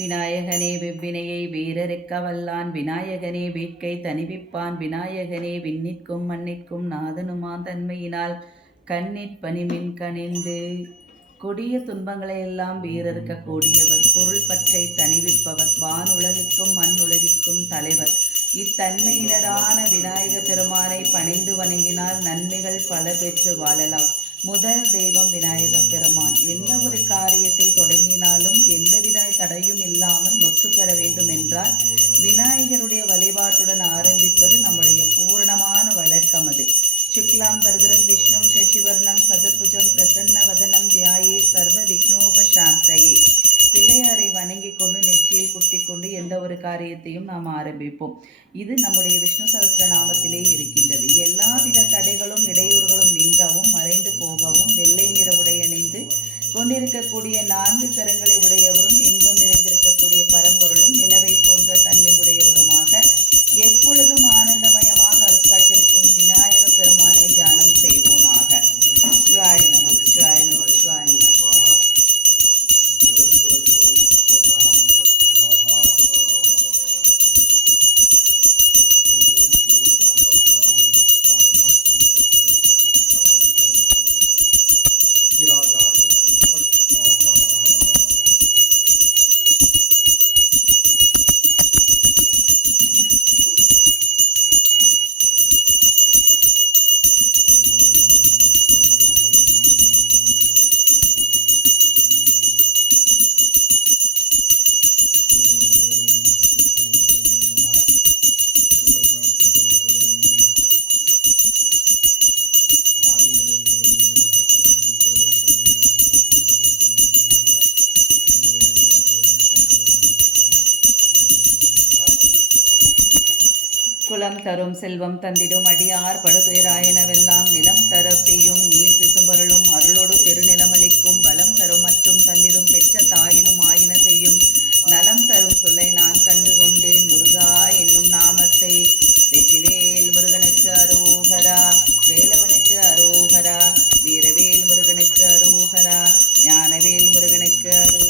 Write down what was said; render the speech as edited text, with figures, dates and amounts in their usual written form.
விநாயகனே வெவ்வினையை வீரருக்க வல்லான், விநாயகனே வேட்கை தணிவிப்பான், விநாயகனே விண்ணிற்கும் மண்ணிற்கும் நாதனுமான் தன்மையினால் கண்ணிற்பணிமின் கணிந்து கொடிய துன்பங்களையெல்லாம் வீரருக்க கூடியவர், பொருள் பற்றை தணிவிப்பவர், வான் உலகிற்கும் மண் உலகிற்கும் தலைவர். இத்தன்மையினரான விநாயக பெருமானை பணிந்து வணங்கினால் நன்மைகள் பல பெற்று வாழலாம். முதல் தெய்வம் விநாயக பெருமான். எந்த ஒரு காரியத்தை தொடங்கினாலும் எந்தவித தடையும் இல்லாமல் முற்று பெற வேண்டும் என்றால் விநாயகருடைய வழிபாட்டுடன் ஆரம்பிப்பது நம்முடைய பூரணமான வழக்கம். அது சுக்லாம் பரதரம் விஷ்ணு சசிவர்ணம் சதுர்புஜம் பிரசன்ன வதனம் தியாயே சர்வ விக்னோபசாந்தையே. பிள்ளையாரை வணங்கி கொண்டு நெற்றியில் குட்டி கொண்டு எந்த ஒரு காரியத்தையும் நாம் ஆரம்பிப்போம். இது நம்முடைய விஷ்ணு சகஸ்ரநாமத்திலே இருக்கின்றது. எல்லாவித தடைகளும் இடையூறுகளும் நீங்கவும் மறைந்து போகவும் வெள்ளை நிற உடை அணிந்து கொண்டிருக்கக்கூடிய 4 கரங்களை உடையவரும் எங்கும் நிறைந்திருக்கக்கூடிய பரம்பொருளும் நிலவை போன்ற தன்மை உடையவருமாக எப்பொழுதும் ஆனந்தமயமாக அருட்காட்சியளிக்கும் விநாயக பெருமானை தியானம் செய்வோமாக. சிவாய நம சிவாய நம சிவாய நம. குலம் தரும் செல்வம் தந்திடும் அடியார் படுதுயராயினவெல்லாம் நிலம் தர செய்யும் நீர் விசும்பருளும் அருளோடு பெருநிலமளிக்கும் பலம் தரும் மற்றும் தந்திடும் பெற்ற தாயினும் ஆயின செய்யும் நலம் தரும் சொல்லை நான் கண்டு கொண்டேன் முருகா என்னும் நாமத்தை. வெற்றிவேல் முருகனுக்கு அரோகரா, வேலவனுக்கு அரோகரா, வீரவேல் முருகனுக்கு அரோகரா, ஞானவேல் முருகனுக்கு அரோகரா.